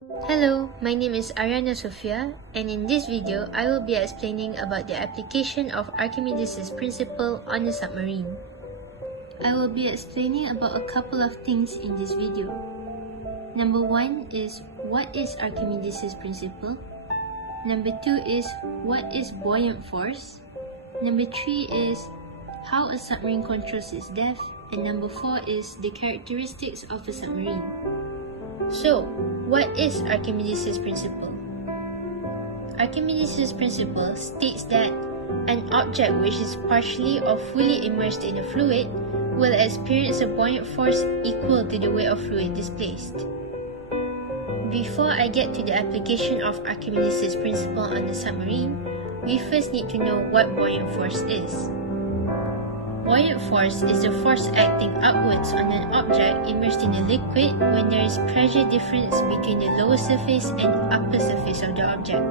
Hello, my name is Arianna Sofea, and in this video, I will be explaining about the application of Archimedes' principle on a submarine. I will be explaining about a couple of things in this video. Number 1 is what is Archimedes' principle? Number 2 is what is buoyant force? Number 3 is how a submarine controls its depth, and number 4 is the characteristics of a submarine. So, what is Archimedes' principle? Archimedes' principle states that an object which is partially or fully immersed in a fluid will experience a buoyant force equal to the weight of fluid displaced. Before I get to the application of Archimedes' principle on the submarine, we first need to know what buoyant force is. Buoyant force is the force acting upwards on an object immersed in a liquid when there is pressure difference between the lower surface and upper surface of the object.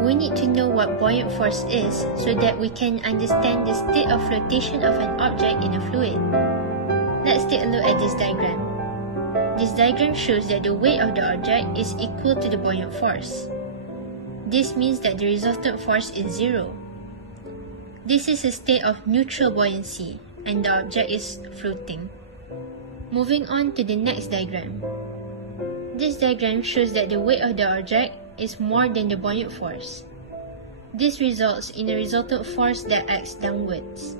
We need to know what buoyant force is so that we can understand the state of flotation of an object in a fluid. Let's take a look at this diagram. This diagram shows that the weight of the object is equal to the buoyant force. This means that the resultant force is zero. This is a state of neutral buoyancy, and the object is floating. Moving on to the next diagram. This diagram shows that the weight of the object is more than the buoyant force. This results in a resultant force that acts downwards.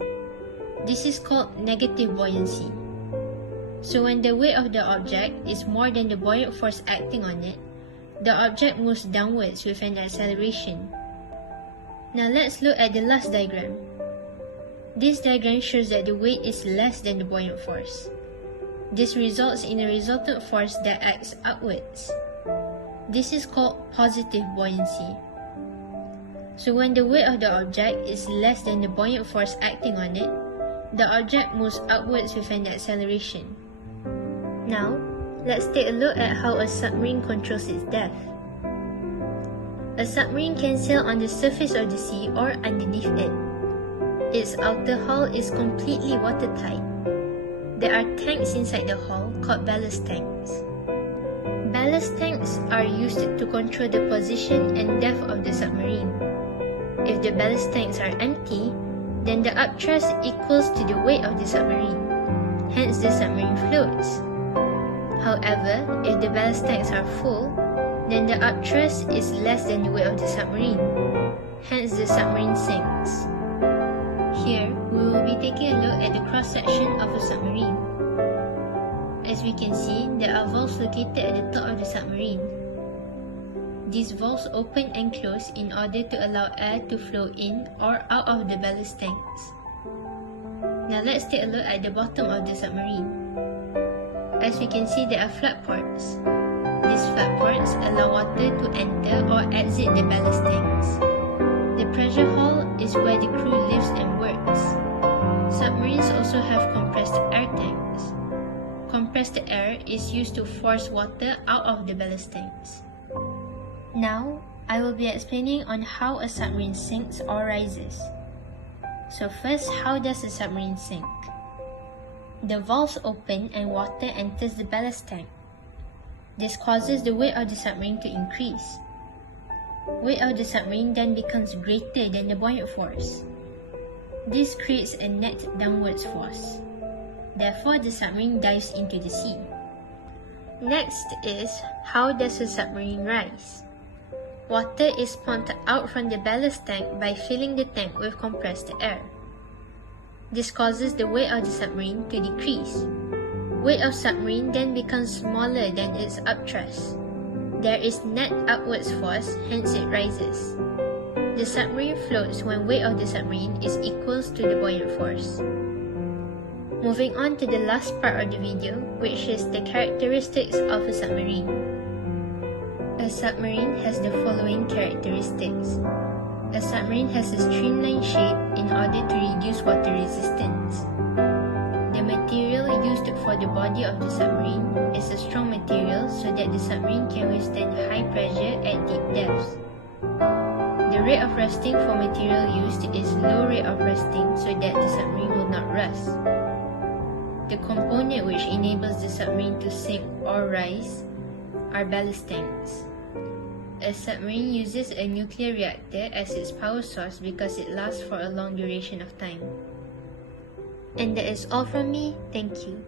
This is called negative buoyancy. So when the weight of the object is more than the buoyant force acting on it, the object moves downwards with an acceleration. Now let's look at the last diagram. This diagram shows that the weight is less than the buoyant force. This results in a resultant force that acts upwards. This is called positive buoyancy. So when the weight of the object is less than the buoyant force acting on it, the object moves upwards with an acceleration. Now, let's take a look at how a submarine controls its depth. A submarine can sail on the surface of the sea or underneath it. Its outer hull is completely watertight. There are tanks inside the hull called ballast tanks. Ballast tanks are used to control the position and depth of the submarine. If the ballast tanks are empty, then the upthrust equals to the weight of the submarine. Hence, the submarine floats. However, if the ballast tanks are full, then the upthrust is less than the weight of the submarine. Hence, the submarine sinks. Here, we will be taking a look at the cross-section of a submarine. As we can see, there are valves located at the top of the submarine. These valves open and close in order to allow air to flow in or out of the ballast tanks. Now let's take a look at the bottom of the submarine. As we can see, there are flap ports. These flap ports allow water to enter or exit the ballast tanks. The pressure hull is where the crew lives and works. Submarines also have compressed air tanks. Compressed air is used to force water out of the ballast tanks. Now, I will be explaining on how a submarine sinks or rises. So first, how does a submarine sink? The valves open and water enters the ballast tank. This causes the weight of the submarine to increase. Weight of the submarine then becomes greater than the buoyant force. This creates a net downwards force. Therefore, the submarine dives into the sea. Next is, how does a submarine rise? Water is pumped out from the ballast tank by filling the tank with compressed air. This causes the weight of the submarine to decrease. Weight of submarine then becomes smaller than its upthrust. There is net upwards force, hence it rises. The submarine floats when weight of the submarine is equals to the buoyant force. Moving on to the last part of the video, which is the characteristics of a submarine. A submarine has the following characteristics. A submarine has a streamlined shape in order to reduce water resistance. The material used for the body of the submarine is a strong material so that the submarine can withstand high pressure at deep depths. The rate of rusting for material used is low rate of rusting so that the submarine will not rust. The component which enables the submarine to sink or rise are ballast tanks. A submarine uses a nuclear reactor as its power source because it lasts for a long duration of time. And that is all from me. Thank you.